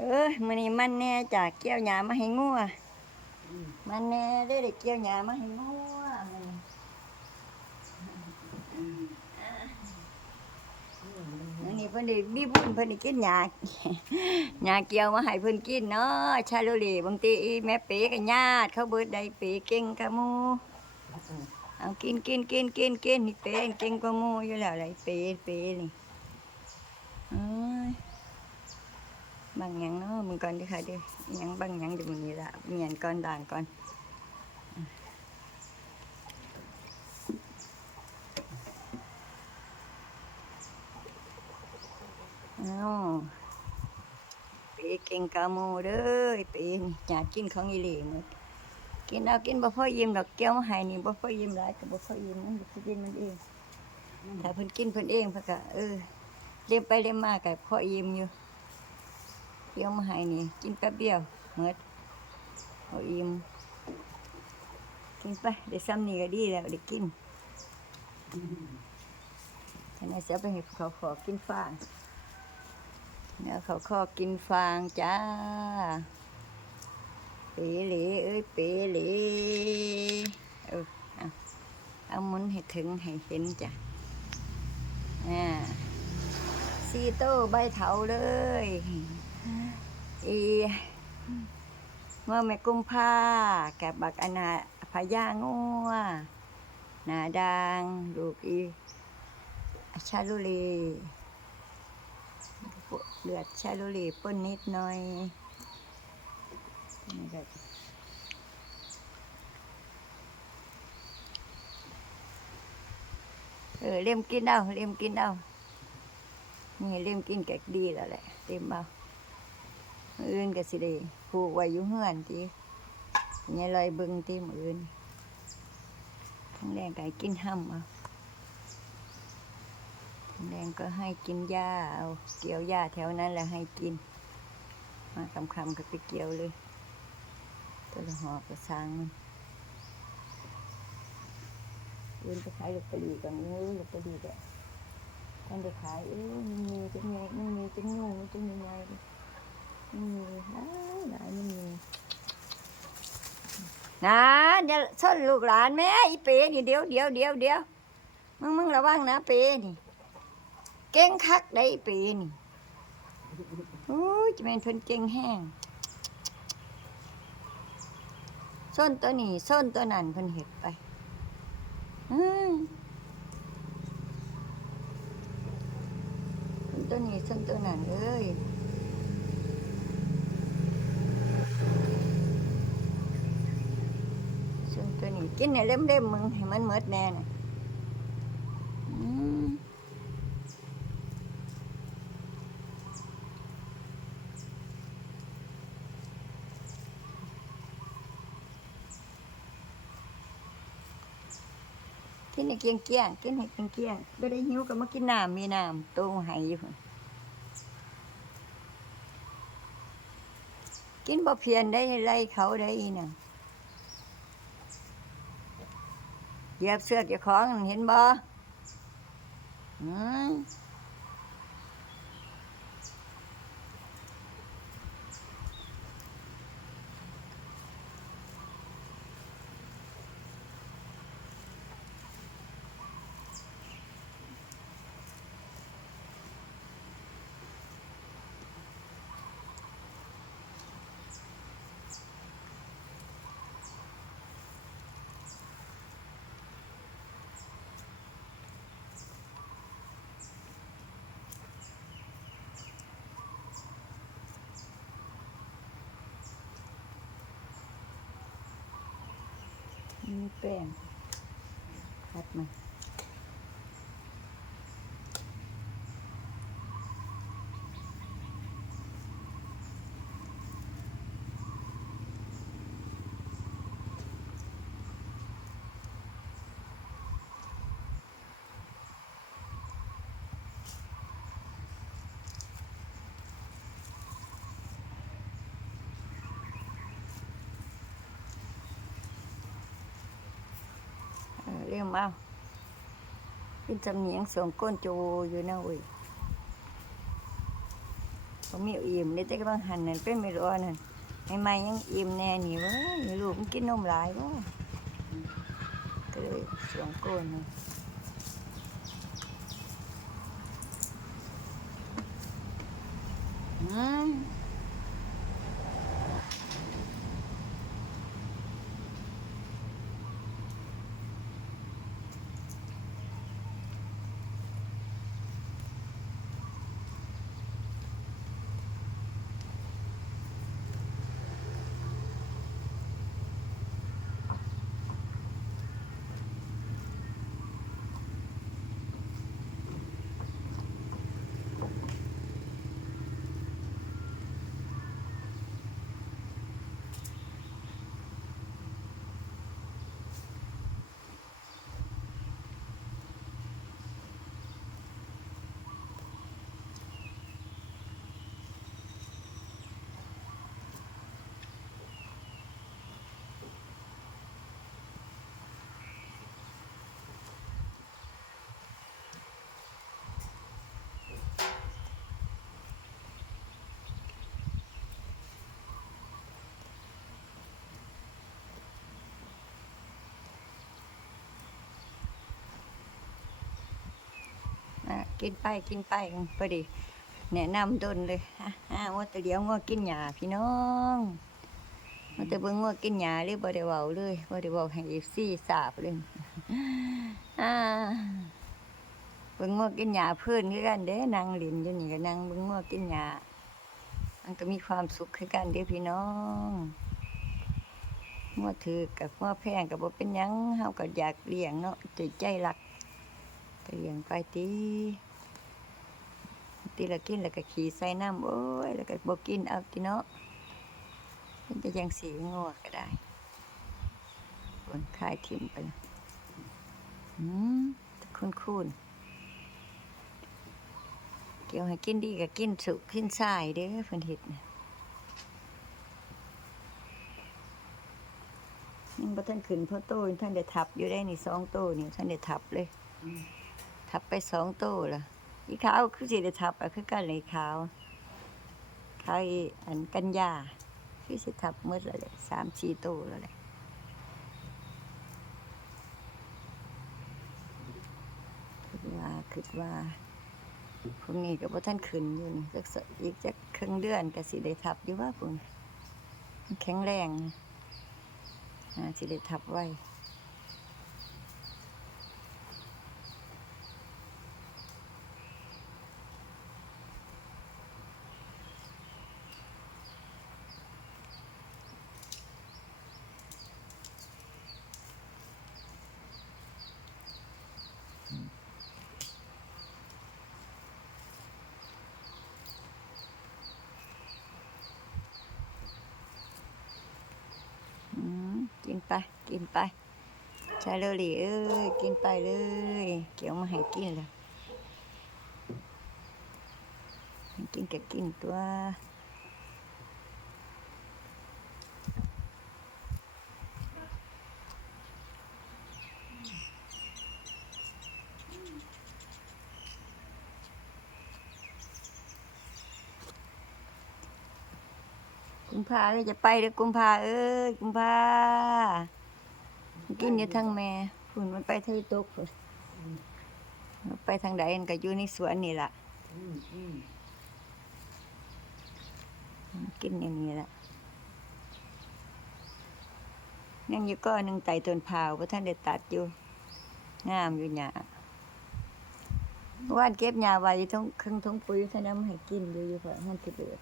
เอ้ยมื้อนี้มันแน่จากเกี่ยวหญ้ามาให้งัวมันแน่ได้ได้เกี่ยวหญ้ามาให้งัวมื้อนี้มื้อนี้เพิ่นได้มีบุญเพิ่นได้กินหญ้าหญ้าเกี่ยวมาให้เพิ่นกินเนาะชาโลเลบางทีแม่เป๋กับญาติเขาเบิดได้เป๋เก่งกะมูเอากินกินกินกินกินนี่เป๋เก่งกว่าหมู่อยู่แล้วไรเป๋เป๋นี่เอ้ย บางยังเนาะมึงก่อนดิค่ะดิยังบางยังอยู่มื้อนี้ละเมียนก่อนด่างก่อนเอาเปเก่งกาโมเด้อปนี่อยากกินของอีหลีหมดกินเอากินบ่พอยิ้มดอกเกี้ยวมาให้นี่บ่พอยิ้มหลายก็บ่พอยิ้มมันสิกินมันเองถ้าเพิ่นกินเพิ่นเองเพิ่นก็เออเลี้ยงไปเลี้ยงมาก็พอยิ้มอยู่ เที่ยวมาให้นี่ กินแป๊บเดียวเมื่อเอาอิ่มกินไปเดี๋ยวซ้ำนี่ก็ดีแล้วเดี๋ยวกินท่านายเสียไปให้เขาขอกินฟางเนื้อเขาขอกินฟางจ้าเป๋เหลเอ้ยเป๋เหลเออเอาเอาหมุนให้ถึงให้เห็นจ้ะอ่าซีโต้ใบเถาเลย อีเมื่อแม่กุมภาแกบบักอนาพญางัวหนาดางลูกอีชาลุลีเลือดชาลุลีป่นนิดหน่อยนี่ก็เออเล่มกินเอาเล่มกินเอานี่เล่มกินแกกดีแล้วแหละเล่มเอา มืออื่นก็สิได้ผูกไว้อยู่เฮือนติเนี่ยลอยบิ่งติมืออื่นทั้งแรงก็ให้กินห้ำเอาทั้งแรงก็ให้กินหญ้าเอาเกี่ยวหญ้าแถวนั้นแหละให้กิน มาคำคำก็ไปเกี่ยวเลยตัวหอบก็สร้างมันอื่นไปขายลอตเตอรี่กับมือลอตเตอรี่ก็ท่านได้ขายเอ้ยมันมีจังไงมันมีจังงูมันจังยังไง อืมหลายหลายไม่มีนะเดี๋ยวชนลูกหลานแม่อีเป๋นี่เดี๋ยวเดี๋ยวเดี๋ยวเดี๋ยวมึงมึงระวังนะเป๋นี่ เก่งคักได้อีเป๋นี่โอ้ยจะเป็นเพิ่นเก่งแห้งส้นตัวนี้ส้นตัวนั้นเพิ่นเห็ดไปอืมส้นตัวนี้ส้นตัวนั้นเอ้ย ส่วนตัวนี้ กินเนี่ยเล่มเล่มมึงให้มันเมดแน่น่ะกินให้เกี้ยงเกี้ยงกินให้เกี้ยงเกี้ยงไม่ได้หิวก็มากินน้ำมีน้ำตู้ให้อยู่กินบ่เพียนได้ไล่เขาได้อีน่ะ เหยียบเสื้อเจ้าของเห็นบ่อืม มีแป้งคัดมา เออเรียมเอาเป็นจำเนียงสวมก้นโจอยู่นะเว้ยโอ้มีอิ่มนี่แต่ก็บางหันนั่นเป็นไม่ร้อนนั่นให้ไม่ยังอิ่มแน่นี่ว้ยลูกมันกินนมหลายบ่ก็เลยสวงโกนนี่อืม กินไปกินไปพอดีแนะนำดนเลยฮะว่าแต่เดี๋ยวงัวกินหญ้าพี่น้องว่าแต่เบิ่งงัวกินหญ้าเลยบ่ได้เว้าเลยบ่ได้เว้าให้ FC ทราบเลยอ่าเบิ่งงัวกินหญ้าเพิ่อนคือกันเด้นั่งเล่นอยู่นี่ก็นั่งเบิ่งงัวกินหญ้ามันก็มีความสุขคือกันเด้พี่น้องงัวถือกับงัวแพงก็บ่เป็นหยังเฮาก็อยากเลี้ยงเนาะใจใจรักก็เลี้ยงไปตี ตีละกินแล้วก็ขี่ใส่น้ำโอ้ยแล้วก็บ่กินเอาติเนาะมันจะยังสีงัวก็ได้คนคายทิมไปละอืมคุณคุณเกี่ยวให้กินดีก็กินสุกกินสายเด้อเพิ่นเฮ็ดน่ะยังบ่ทันขึ้นเพราะโตยังท่านได้ทับอยู่ได้นี่สองโตนี่ท่านได้ทับเลย ทับไปสองโตละ อีขาวคือสิได้ทับอะคือกันเลยขาวขาวอีอันกันยาคือสิทับมืดแล้วแหละสามสี่โตแล้วแหละคิดว่าคิดว่าพรุ่งนี้ก็บ่ท่านขึ้นอยู่นี่จักสักอีกจักครึ่งเดือนก็สิได้ทับอยู่ว่าพุ่นแข็งแรงอ่าสิได้ทับไว้ อืม กินไป กินไปชาโรลีเอ้ย กินไปเลย เกี่ยวมาให้กินเลยกินก็กินตัว ภาเลยจะไปเด้อกุมภาเอ้ยกุมภากินอยู่ทางแม่ฝุ่นมันไปทางตกพุ่นไปทางใดมันก็อยู่ในสวนนี่ล่ะกินอย่างนี้ล่ะยังอยู่ก้อนหนึ่งไต่ต้นพาวเพราะท่านได้ตัดอยู่ งามอยู่หยาว่านเก็บหญ้าไว้ทั้งครึ่งทั้งปุ๋ยท่านน้ำให้กินอยู่อยู่เพราะมันจะเดือด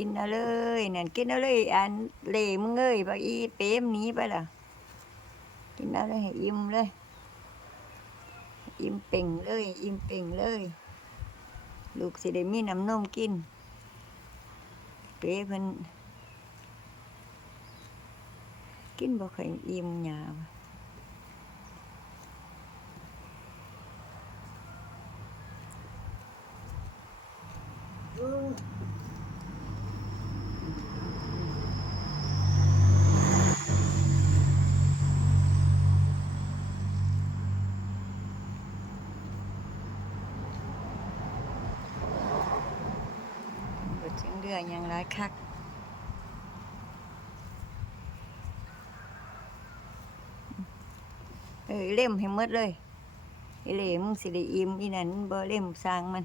กินเลยเนี่ยกินเลยอันเล่มึงเอ้ยปอีเต็มนี้ไปล่ะ กินเอาเลยอิ่มเลย อิ่มเป่งเลย อิ่มเป่งเลย ลูกสิได้มีน้ำนมกิน เป๊เพิ่นกินบ่ค่อยอิ่มหยาวอือ ดืออย่างไรคักเออเล่มให้มดเลยไอเล่มึงสิได้อิ่มอีนั่นบ่เล่มสร้างมัน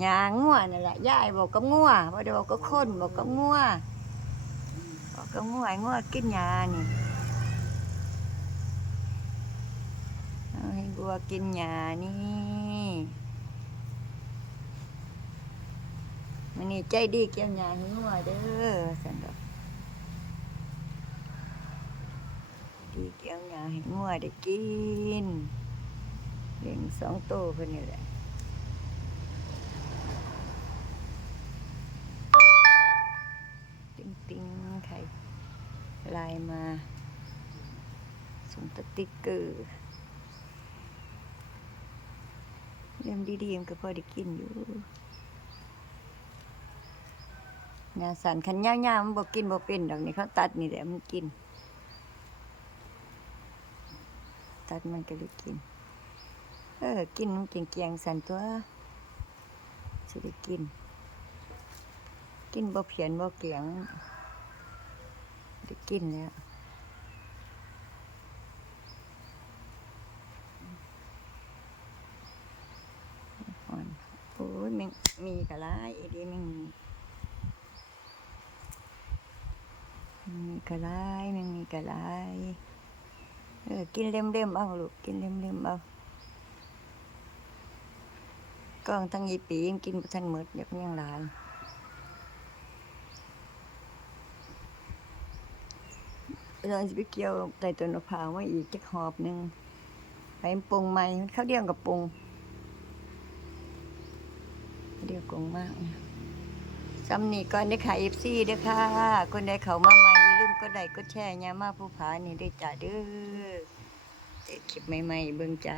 หยางัวนั่นแหละยายบอกกับงัวบ่ได้บอกกับคนบอกกับงัวบอกกับงัวงัวกินหญ้านี่ให้บัวกินหญ้านี่ มันนี่ใจดีเกี่ยวหญ้าให้งัวเด้อสันดอกดีเกี่ยวหญ้าให้งัวได้กินเลี้ยงสองโตเพิ่นนี่แหละติ๊งติ๊งไข่ลายมาส่งสติ๊กเกอร์เล่มดีๆมันก็พอได้กินอยู่ งาสันคันย่าๆมันบ่กินบ่เป็นดอกนี่เขาตัดนี่แหละมันกิน ตัดมันก็เลยกิน เออ กินมันเกียงเกียงๆสันตัวสิได้กิน กินบ่เพียนบ่เกียงได้กินแล้วอ่อนโอ้ยมันมีกะไรอีดีมัน มีแมันมีกะไรแมันมีกะไรเออกินเล่มๆเอาลูกกินเล่มๆเอากล้องทั้งยี่ปียังกินทันหมดเดี๋ยวมันยังหลายเราจะไปเกี่ยวใต้ต้นมะพร้าวมาอีกจักหอบหนึ่งไปปรุงใหม่มันข้าวเดียวกับปรุงเดียวกงมากนะ กำนีก่อนได้ขายเอฟซีเด้อค่ะ คนใดเขามาใหม่อย่าลืมกดไลค์กดแชร์ยามาผู้ผานี่ได้จ้าเด้อเจ็ดคลิปใหม่ๆเบิ่งจ้า